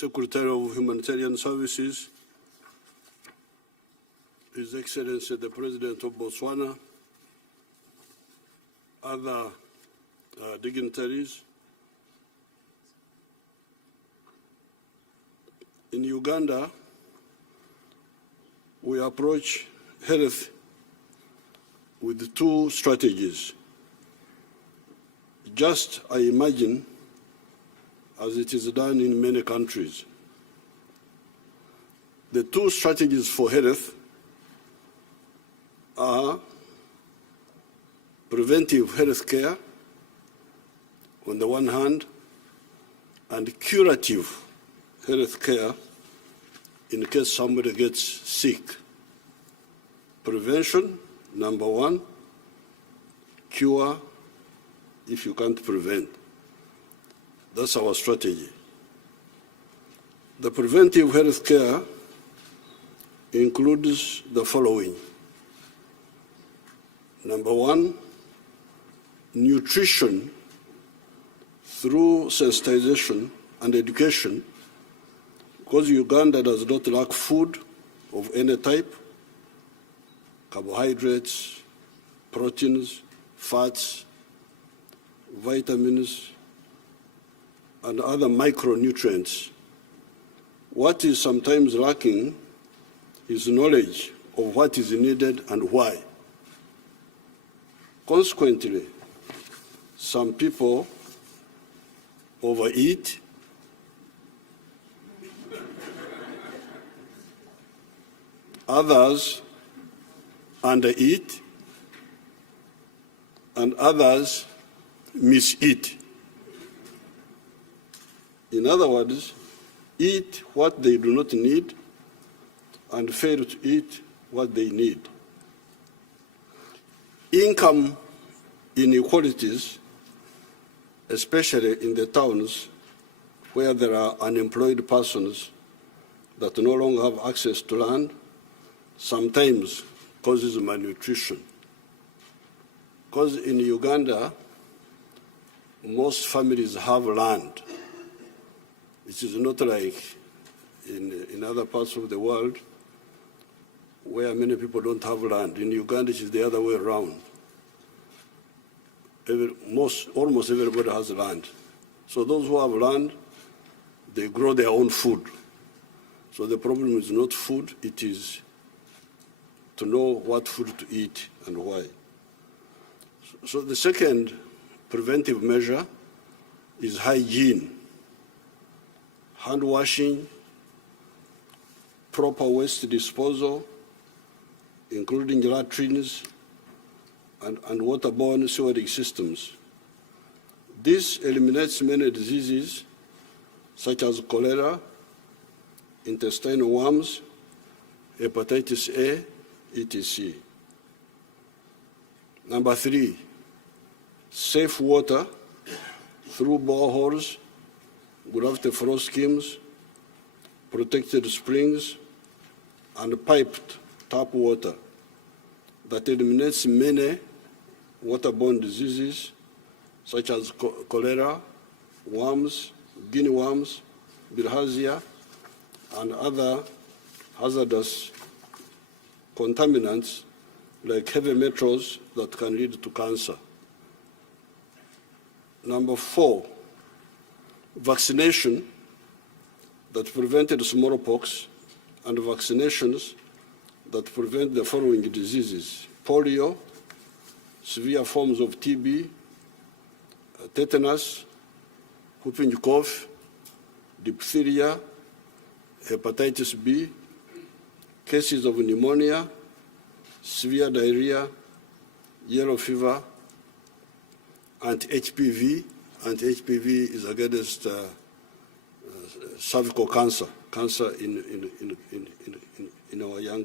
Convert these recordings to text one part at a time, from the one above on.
Secretary of Humanitarian Services, His Excellency the President of Botswana, other dignitaries. In Uganda, we approach health with two strategies. Just, I imagine, as it is done in many countries. The two strategies for health are preventive health care on the one hand, and curative health care in case somebody gets sick. Prevention, number one, cure if you can't prevent. That's our strategy. The preventive health care includes the following. Number one, nutrition through sensitization and education, because Uganda does not lack food of any type, carbohydrates, proteins, fats, vitamins, and other micronutrients. What is sometimes lacking is knowledge of what is needed and why. Consequently, some people overeat, others undereat, and others miseat. In other words, eat what they do not need and fail to eat what they need. Income inequalities, especially in the towns where there are unemployed persons that no longer have access to land, sometimes causes malnutrition. Because in Uganda, most families have land. It is not like in other parts of the world where many people don't have land. In Uganda, it is the other way around. Almost everybody has land. So those who have land, they grow their own food. So the problem is not food, it is to know what food to eat and why. So the second preventive measure is hygiene. Hand washing, proper waste disposal, including latrines and waterborne sewage systems. This eliminates many diseases such as cholera, intestinal worms, hepatitis A, etc. Number three, safe water through boreholes, gravity flow schemes, protected springs, and piped tap water that eliminates many waterborne diseases such as cholera, worms, guinea worms, bilharzia, and other hazardous contaminants like heavy metals that can lead to cancer. Number four, vaccination that prevented smallpox and vaccinations that prevent the following diseases: polio, severe forms of TB, tetanus, whooping cough, diphtheria, hepatitis B, cases of pneumonia, severe diarrhea, yellow fever, anti-HPV. Anti-HPV is against cervical cancer, in our young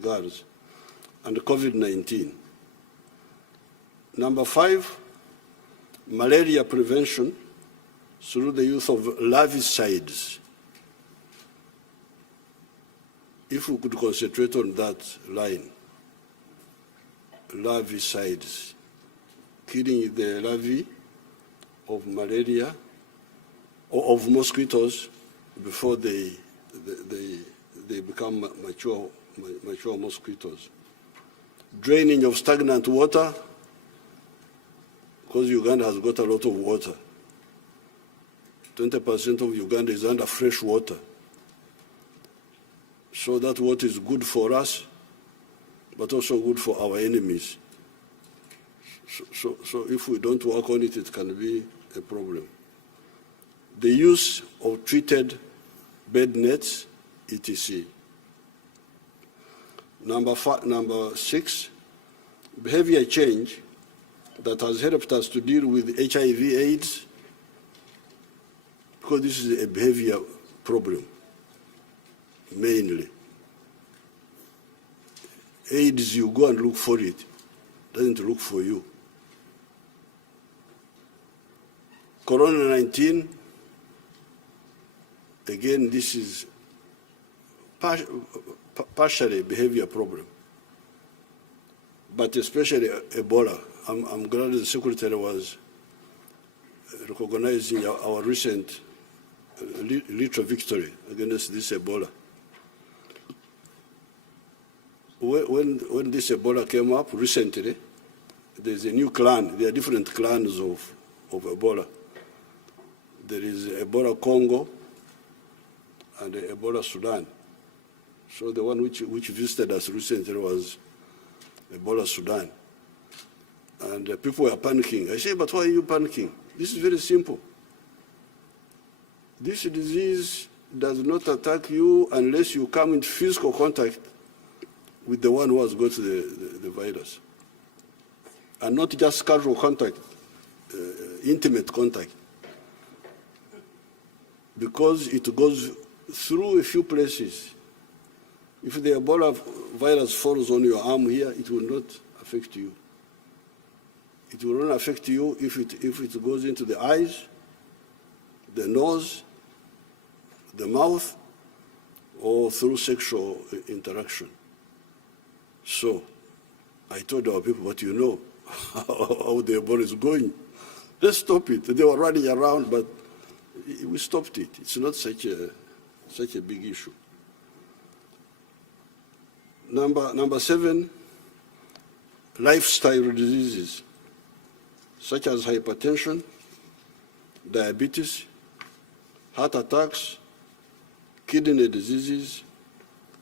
girls, and COVID-19. Number five, malaria prevention through the use of larvicides. If we could concentrate on that line, larvicides, killing the larvae of malaria or of mosquitoes before they become mature mosquitoes. Draining of stagnant water, because Uganda has got a lot of water. 20% of Uganda is under fresh water. So that water is good for us, but also good for our enemies. So if we don't work on it, it can be a problem. The use of treated bed nets, etc. Number 6, behavior change that has helped us to deal with HIV/AIDS, because this is a behavior problem, mainly. AIDS, you go and look for it, doesn't look for you. Corona-19, again, this is partially a behavior problem, but especially Ebola. I'm glad the Secretary was recognizing our recent little victory against this Ebola. When this Ebola came up recently, there's a new clan. There are different clans of Ebola. There is Ebola Congo and Ebola Sudan. So the one which visited us recently was Ebola Sudan. And people were panicking. I say, but why are you panicking? This is very simple. This disease does not attack you unless you come into physical contact with the one who has got the virus. And not just casual contact, intimate contact. Because it goes through a few places. If the Ebola virus falls on your arm here, it will not affect you. It will not affect you if it goes into the eyes, the nose, the mouth, or through sexual interaction. So, I told our people, but you know how the Ebola is going. Let's stop it. They were running around, but we stopped it. It's not such a big issue. Number 7, lifestyle diseases, such as hypertension, diabetes, heart attacks, kidney diseases,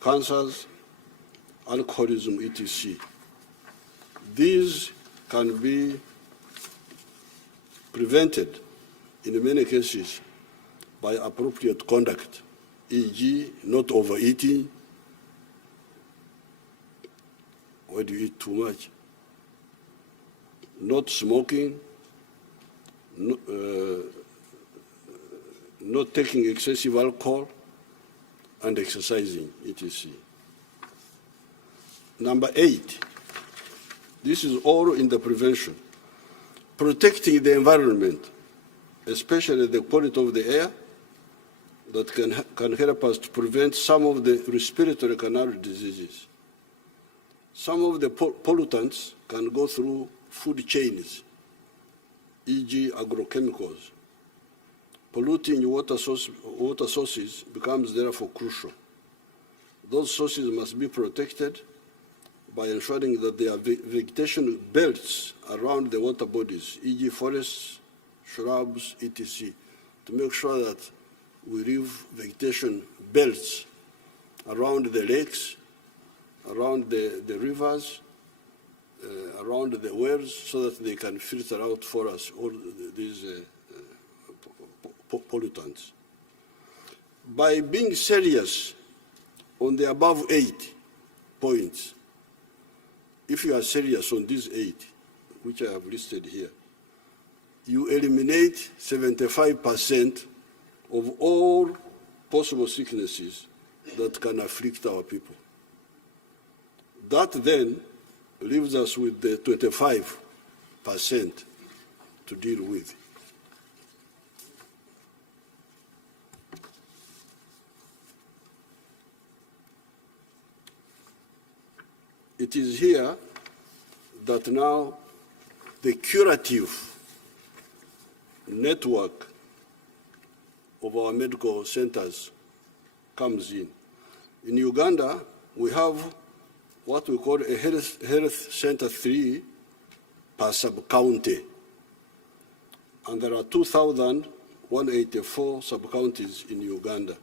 cancers, alcoholism, etc. These can be prevented in many cases by appropriate conduct, e.g., not overeating. Why do you eat too much? Not smoking, not taking excessive alcohol, and exercising, etc. Number 8, this is all in the prevention. Protecting the environment, especially the quality of the air, that can help us to prevent some of the respiratory canal diseases. Some of the pollutants can go through food chains, e.g. agrochemicals. Polluting water sources becomes therefore crucial. Those sources must be protected by ensuring that there are vegetation belts around the water bodies, e.g. forests, shrubs, etc., to make sure that we leave vegetation belts around the lakes, around the rivers, around the wells, so that they can filter out for us all these pollutants. By being serious on the above 8 points, if you are serious on these 8, which I have listed here, you eliminate 75% of all possible sicknesses that can afflict our people. That then leaves us with the 25% to deal with. It is here that now the curative network of our medical centers comes in. In Uganda, we have what we call a health center 3 per sub-county. And there are 2,184 sub-counties in Uganda.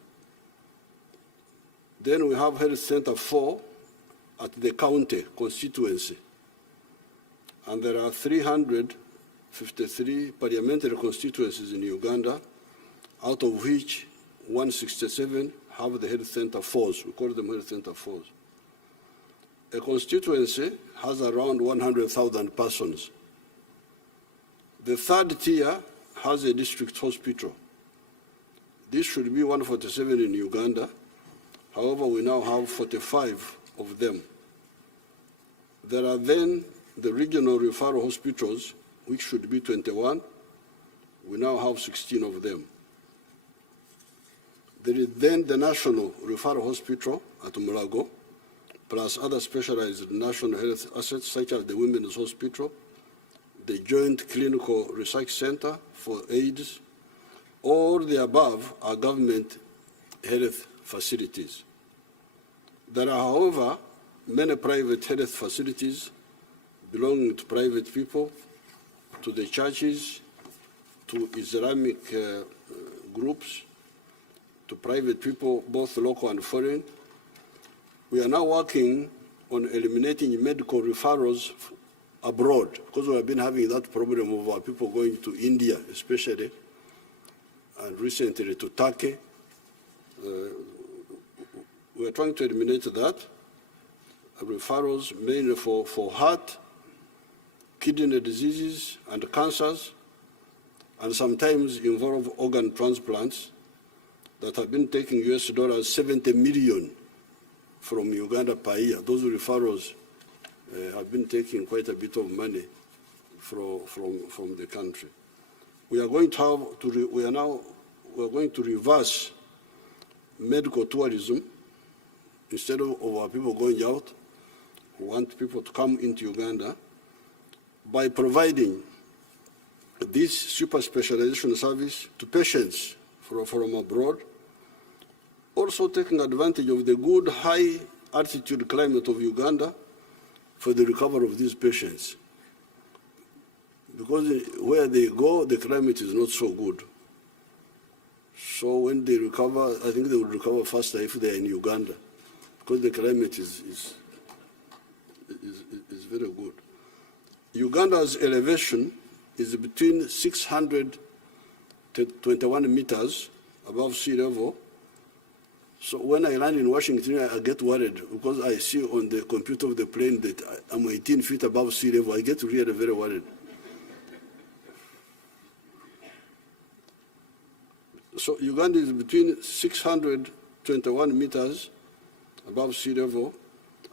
Then we have health center 4 at the county constituency. And there are 353 parliamentary constituencies in Uganda, out of which 167 have the health center 4s. We call them health center 4s. A constituency has around 100,000 persons. The third tier has a district hospital. This should be 147 in Uganda. However, we now have 45 of them. There are then the regional referral hospitals, which should be 21. We now have 16 of them. There is then the National Referral Hospital at Mulago, plus other specialized national health assets such as the Women's Hospital, the Joint Clinical Research Center for AIDS. All the above are government health facilities. There are, however, many private health facilities belonging to private people, to the churches, to Islamic groups, to private people, both local and foreign. We are now working on eliminating medical referrals abroad, because we have been having that problem of our people going to India, especially, and recently to Turkey. We are trying to eliminate that. Referrals mainly for heart, kidney diseases, and cancers, and sometimes involve organ transplants that have been taking US dollars 70 million from Uganda per year. Those referrals have been taking quite a bit of money from the country. We are going to going to reverse medical tourism. Instead of our people going out, we want people to come into Uganda by providing this super specialization service to patients from abroad, also taking advantage of the good high altitude climate of Uganda for the recovery of these patients. Because where they go, the climate is not so good. So when they recover, I think they will recover faster if they are in Uganda, because the climate is very good. Uganda's elevation is between 621 meters above sea level. So when I land in Washington, I get worried because I see on the computer of the plane that I'm 18 feet above sea level. I get really very worried. So Uganda is between 621 meters above sea level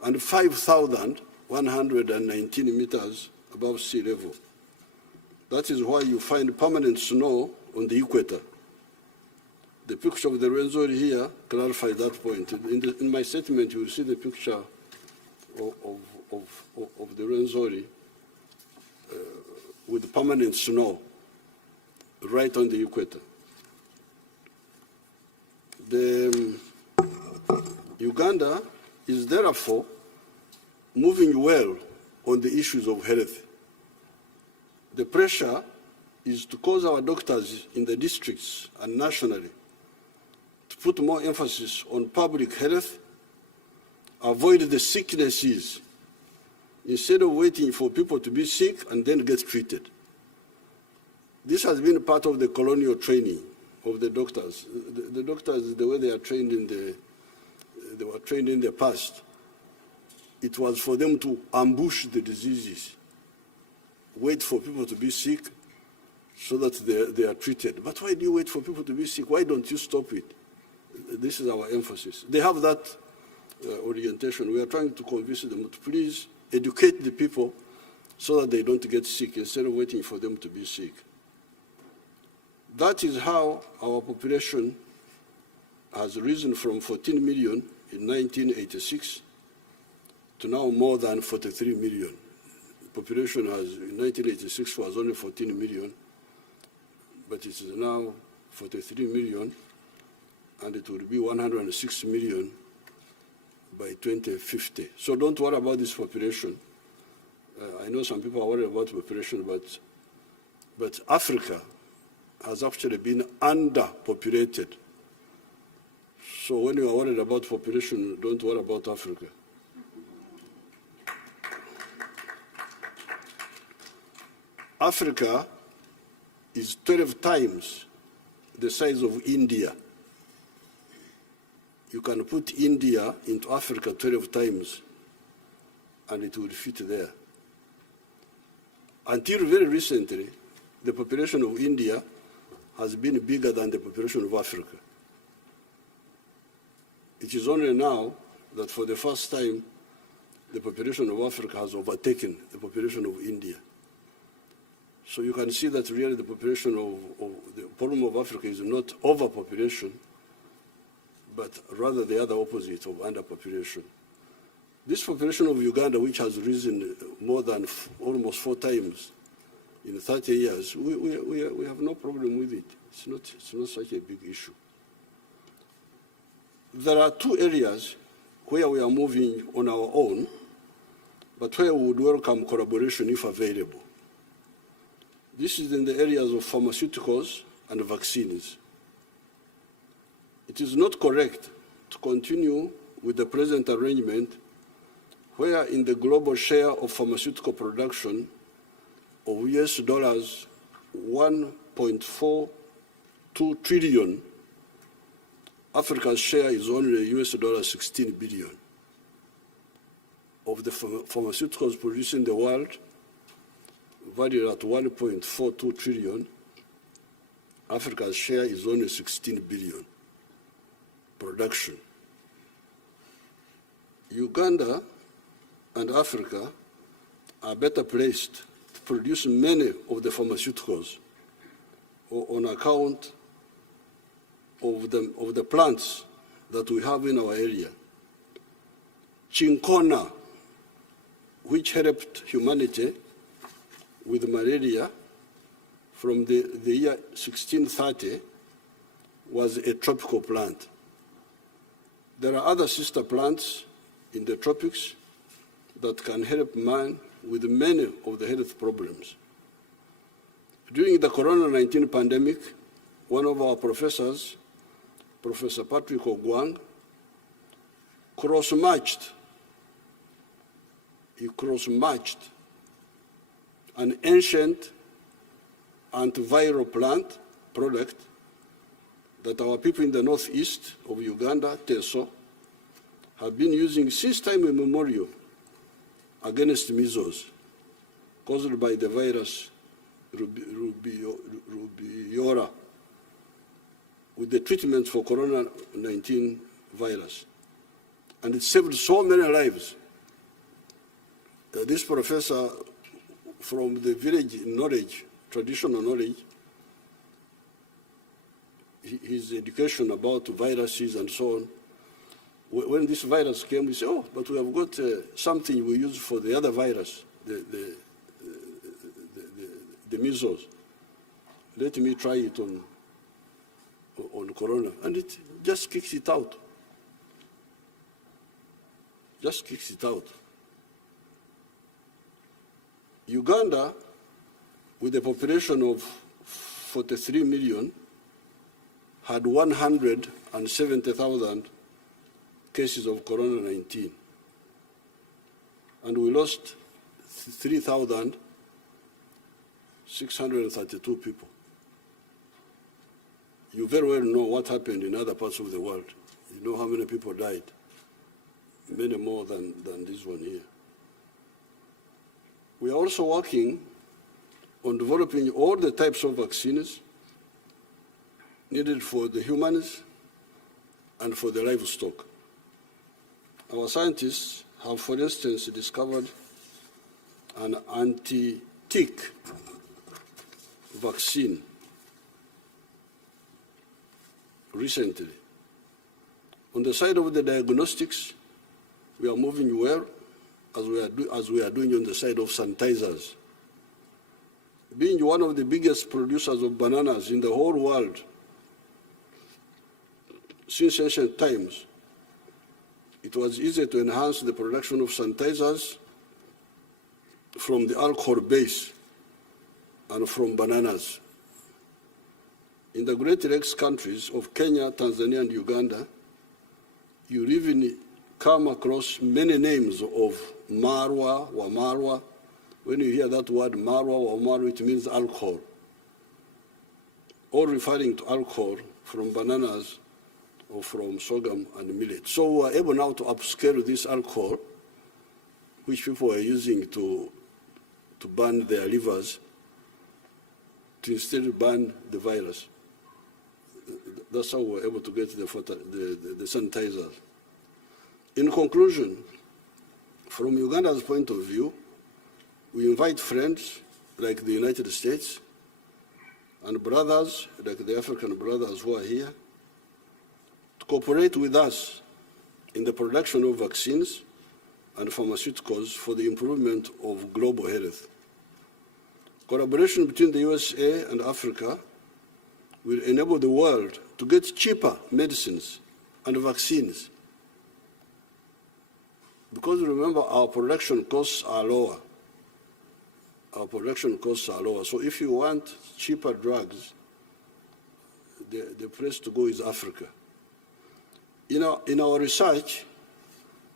and 5,119 meters above sea level. That is why you find permanent snow on the equator. The picture of the Rwenzori here clarifies that point. In my statement, you will see the picture of the Rwenzori with permanent snow right on the equator. Uganda is therefore moving well on the issues of health. The pressure is to cause our doctors in the districts and nationally to put more emphasis on public health, avoid the sicknesses, instead of waiting for people to be sick and then get treated. This has been part of the colonial training of the doctors. The doctors, the way they are trained they were trained in the past, it was for them to ambush the diseases, wait for people to be sick so that they are treated. But why do you wait for people to be sick? Why don't you stop it? This is our emphasis. They have that orientation. We are trying to convince them to please educate the people so that they don't get sick instead of waiting for them to be sick. That is how our population has risen from 14 million in 1986 to now more than 43 million. The population in 1986 was only 14 million, but it is now 43 million, and it will be 106 million by 2050. So don't worry about this population. I know some people are worried about population, but Africa has actually been underpopulated. So when you are worried about population, don't worry about Africa. Africa is 12 times the size of India. You can put India into Africa 12 times, and it will fit there. Until very recently, the population of India has been bigger than the population of Africa. It is only now that for the first time, the population of Africa has overtaken the population of India. So you can see that really the population of the problem of Africa is not overpopulation, but rather the other opposite of underpopulation. This population of Uganda, which has risen more than almost 4 times in 30 years, we have no problem with it. It's not such a big issue. There are 2 areas where we are moving on our own, but where we would welcome collaboration if available. This is in the areas of pharmaceuticals and vaccines. It is not correct to continue with the present arrangement where in the global share of pharmaceutical production of US dollars 1.42 trillion, Africa's share is only US dollars 16 billion. Of the pharmaceuticals produced in the world, valued at 1.42 trillion, Africa's share is only 16 billion production. Uganda and Africa are better placed to produce many of the pharmaceuticals on account of the plants that we have in our area. Chinkona, which helped humanity with malaria from the year 1630, was a tropical plant. There are other sister plants in the tropics that can help man with many of the health problems. During the Corona-19 pandemic, one of our professors, Professor Patrick Ogwang, cross-matched an ancient antiviral plant product that our people in the northeast of Uganda, Teso, have been using since time immemorial against measles caused by the virus rubiola, with the treatment for Corona-19 virus. And it saved so many lives. This professor, from the village knowledge, traditional knowledge, his education about viruses and so on, when this virus came, we said, oh, but we have got something we use for the other virus, the measles. Let me try it on Corona. And it just kicks it out. Just kicks it out. Uganda, with a population of 43 million, had 170,000 cases of Corona-19. And we lost 3,632 people. You very well know what happened in other parts of the world. You know how many people died. Many more than this one here. We are also working on developing all the types of vaccines needed for the humans and for the livestock. Our scientists have, for instance, discovered an anti-tick vaccine recently. On the side of the diagnostics, we are moving well, as we are doing on the side of sanitizers. Being one of the biggest producers of bananas in the whole world, Since ancient times, it was easy to enhance the production of sanitizers from the alcohol base and from bananas. In the Great Lakes countries of Kenya, Tanzania, and Uganda, you even come across many names of marwa, wamarwa. When you hear that word marwa, wamarwa, it means alcohol, all referring to alcohol from bananas or from sorghum and millet. So we are able now to upscale this alcohol, which people are using to burn their livers, to instead burn the virus. That's how we're able to get the sanitizers. In conclusion, from Uganda's point of view, we invite friends like the United States and brothers like the African brothers who are here to cooperate with us in the production of vaccines and pharmaceuticals for the improvement of global health. Collaboration between the USA and Africa will enable the world to get cheaper medicines and vaccines. Because remember, our production costs are lower. Our production costs are lower. So if you want cheaper drugs, the place to go is Africa. In our research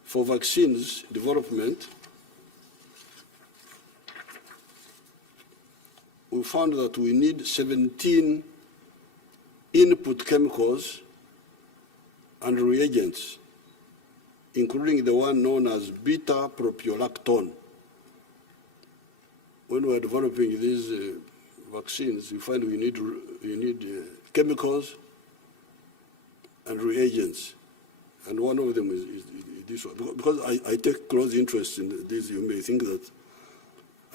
for vaccines development, we found that we need 17 input chemicals and reagents, including the one known as beta-propiolactone. When we're developing these vaccines, we find we need chemicals and reagents. And one of them is this one. Because I take close interest in this, you may think that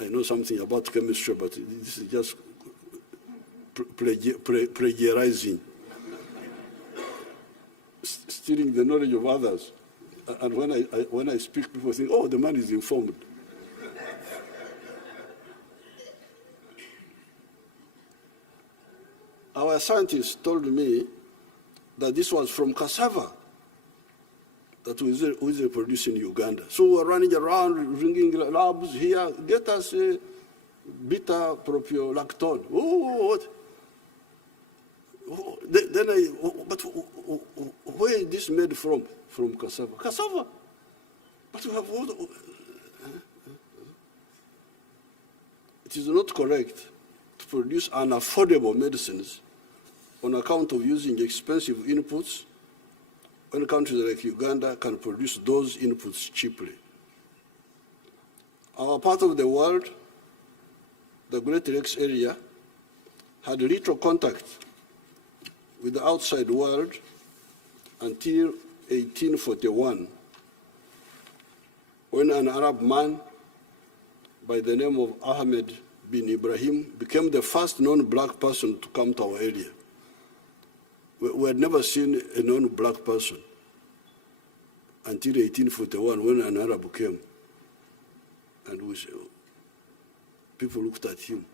I know something about chemistry, but this is just plagiarizing, stealing the knowledge of others. And when I speak, people think, oh, the man is informed. Our scientists told me that this was from cassava that we produce in Uganda. So we're running around, ringing labs here, get us beta-propiolactone. Oh, what? Oh, but where is this made from? From cassava. Cassava. But we have all it is not correct to produce unaffordable medicines on account of using expensive inputs when countries like Uganda can produce those inputs cheaply. Our part of the world, the Great Lakes area, had little contact with the outside world until 1841, when an Arab man by the name of Ahmed bin Ibrahim became the first non-black person to come to our area. We had never seen a non-black person until 1841 when an Arab came. And people looked at him.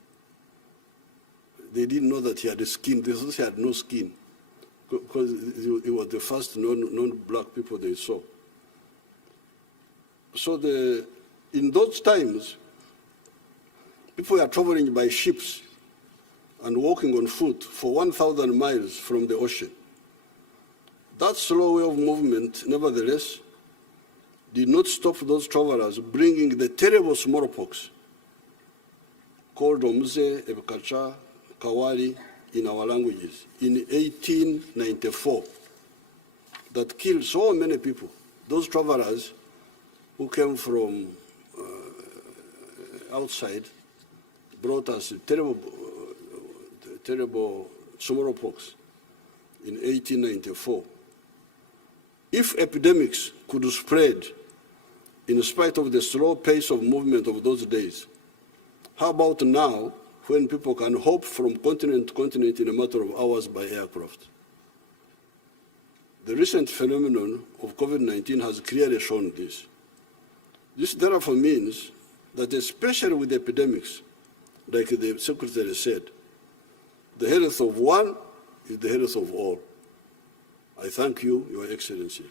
They didn't know that he had a skin. They thought he had no skin because he was the first non-black people they saw. So in those times, people were traveling by ships and walking on foot for 1,000 miles from the ocean. That slow way of movement, nevertheless, did not stop those travelers bringing the terrible smallpox called Omze, Ebkacha, Kawari in our languages in 1894 that killed so many people. Those travelers who came from outside brought us terrible smallpox in 1894. If epidemics could spread in spite of the slow pace of movement of those days, how about now when people can hop from continent to continent in a matter of hours by aircraft? The recent phenomenon of COVID-19 has clearly shown this. This therefore means that especially with epidemics, like the Secretary said, the health of one is the health of all. I thank you, Your Excellencies.